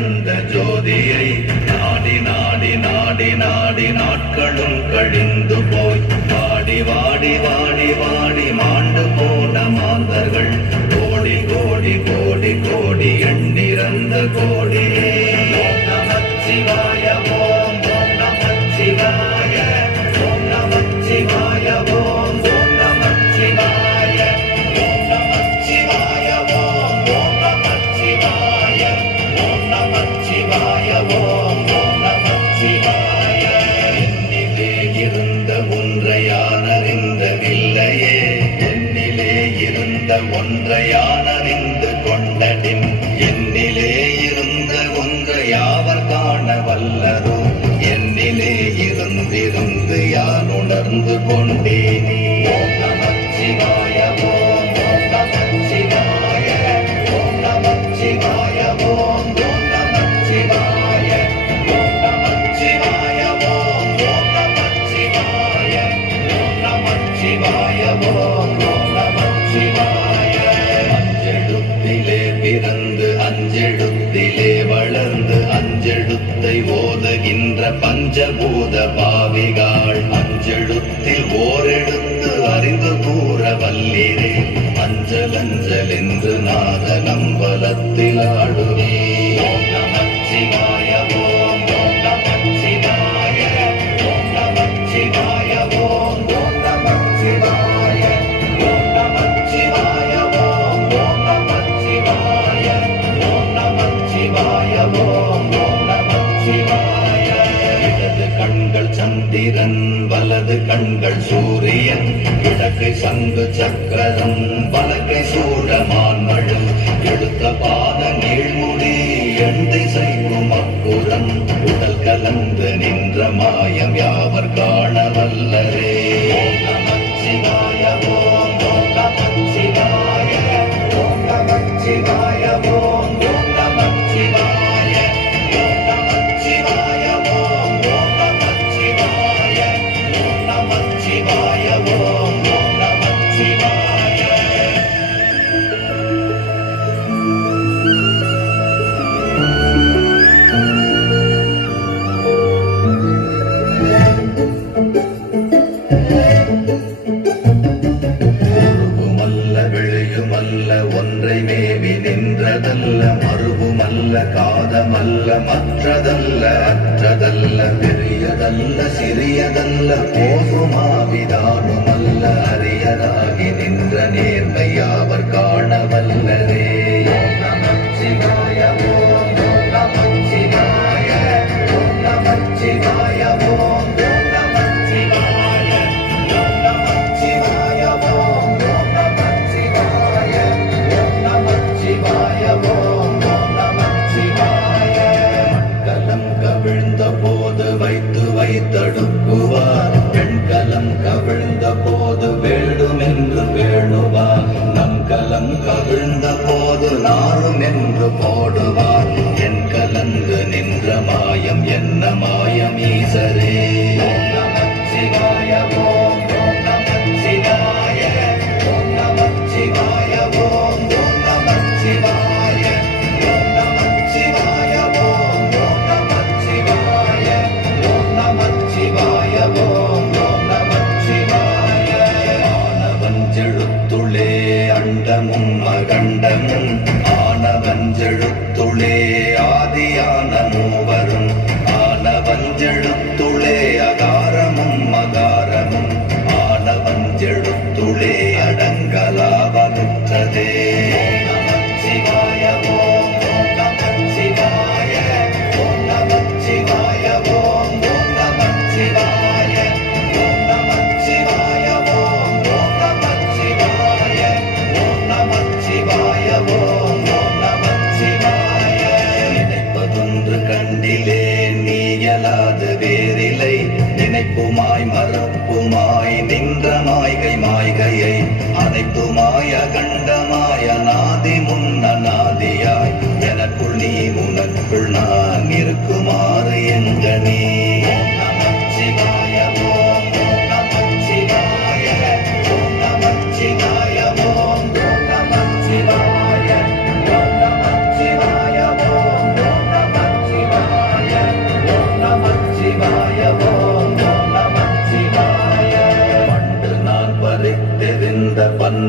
பிறந்த ஜோதியை நாடி நாடி நாடி நாடி நாட்களும் கழிந்து போய் வாடி வாடி வாடி வாடி மாண்டு போன மாந்தர்கள் கோடி கோடி கோடி கோடி எண்ணிறந்த கோடியே. ஓம் நமச்சிவாய ஓம் ஓம் நமச்சிவாய ஓம் நமச்சிவாய ஓம் ஓம் நமச்சிவாய ஓம் நமச்சிவாய ஓம் ஓம் நமச்சிவாய ஓம் நமச்சிவாய ஓம் ஓம் நமச்சிவாய. என்னிலே இருந்த ஒன்றை யானறிந்ததில்லையே, என்னிலே இருந்த ஒன்றை யானறிந்து கொண்டடின், என்னிலே இருந்த ஒன்றை யாவர் காண வல்லரோ, என்னிலே இருந்திருந்து யான் உணர்ந்து கொண்டேனே. ஓம் நமச்சிவாய ஓம் ஓம் நமச்சிவாய ஓம் நமச்சிவாய ஓம் ஓம் நமச்சிவாய ஓம் நமச்சிவாய ஓம் ஓம் நமச்சிவாய ஓம் நமச்சிவாய ஓம் ஓம் நமச்சிவாய. அஞ்செழுத்திலே பிறந்து அஞ்செழுத்திலே வளர்ந்து அஞ்செழுத்தை ஓதுகின்ற பஞ்சபூத பாவிகாள், அஞ்செழுத்தில் ஓரெழுத்து அறிந்து கூற வல்லிரே, அஞ்சல் அஞ்சல் என்று நாதனம்பலத்தில் ஆடுவே. ஓம் நமச்சிவாய ஓம் ஓம் நமச்சிவாய ஓம் நமச்சிவாய ஓம் ஓம் நமச்சிவாய ஓம் நமச்சிவாய ஓம் ஓம் நமச்சிவாய ஓம் நமச்சிவாய ஓம் ஓம் நமச்சிவாய. இடது கண்கள் சந்திரன் வலது கண்கள் சூரியன், இடக்கை சங்கு சக்கரம் வலக்கை சூடமான்மழு, எடுத்த பாத நீழ்முடி எண் திசைக்கும் அப்புறம், உடல் கலந்து நின்ற மாயம் யாவர் காண வல்லரே. ஓம் நமச்சிவாய ஓம் ஓம் நமச்சிவாய ஓம் நமச்சிவாய ஓம் ஓம் நமச்சிவாய ஓம் நமச்சிவாய ஓம் ஓம் நமச்சிவாய ஓம் நமச்சிவாய ஓம் ஓம் நமச்சிவாய. வெளியுமல்ல ஒன்றை மேவி நின்றதல்ல, மறுவுமல்ல காதமல்ல மற்றதல்ல அற்றதல்ல, பெரியதல்ல சிறியதல்ல போகுமாவிதானுமல்ல, அரியதாகி நின்ற நேர்மை யாவர் காண வல்லரே. ஓம் நமச்சிவாய ஓம் ஓம் நமச்சிவாய ஓம் நமச்சிவாய ஓம் ஓம் நமச்சிவாய ஓம் நமச்சிவாய ஓம் ஓம் நமச்சிவாய ஓம் நமச்சிவாய ஓம் ஓம் நமச்சிவாய. கலம் கவிழ்ந்த போது வைத்து வைத்தடுக்குவார், பெண்கலம் கவிழ்ந்த போது வேடும் என்று வேணுவார், நம் கலம் கவிழ்ந்த போது நாரும் என்று போடுவார், என் கலந்து நின்ற மாயம் என்ன மாயம் ஈசரே. ஓம் நமச்சிவாய ஓம் ஓம் நமச்சிவாய ஓம் நமச்சிவாய ஓம் ஓம் நமச்சிவாய ஓம் நமச்சிவாய ஓம் ஓம் நமச்சிவாய ஓம் நமச்சிவாய ஓம் ஓம் நமச்சிவாய. ஆனவஞ்செழுத்துளே அண்டமும் அகண்டமும், ஆனவஞ்செழுத்துளே ஆதியான மூவரும், ஆனவஞ்செழுத்துளே அகாரமும் அகாரமும், ஆனவஞ்செழுத்துளே அடங்கலாவலுற்றதே. ஓம் நமச்சிவாய ஓம் ஓம் நமச்சிவாய ஓம் நமச்சிவாய ஓம் ஓம் நமச்சிவாய ஓம் நமச்சிவாய ஓம் ஓம் நமச்சிவாய ஓம் நமச்சிவாய ஓம் ஓம் நமச்சிவாய. நினைப்பதொன்று கண்டிலே நீயலாது வேறிலை, நினைப்புமாய் மறப்புமாய் நின்ற மாய்கை மாய்கையை, அனைத்துமாய் அகண்டமாய் அநாதி முன்ன நாதியாய், எனக்குள் நீ உனக்குள் நான் இருக்குமாறு எங்கனே. ஓம் நமச்சிவாய ஓம் ஓம் நமச்சிவாய ஓம் நமச்சிவாய ஓம் ஓம் நமச்சிவாய ஓம் நமச்சிவாய ஓம் ஓம்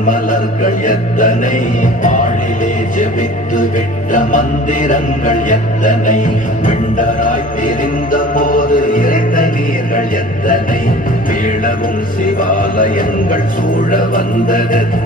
மலர்கள் எத்தனை, பாழிலே ஜெபித்து விட்ட மந்திரங்கள் எத்தனை, மிண்டராய் பிரிந்த போது இறைத்த நீர்கள் எத்தனை, வீழவும் சிவாலயங்கள் சூழ வந்ததெத்தனை.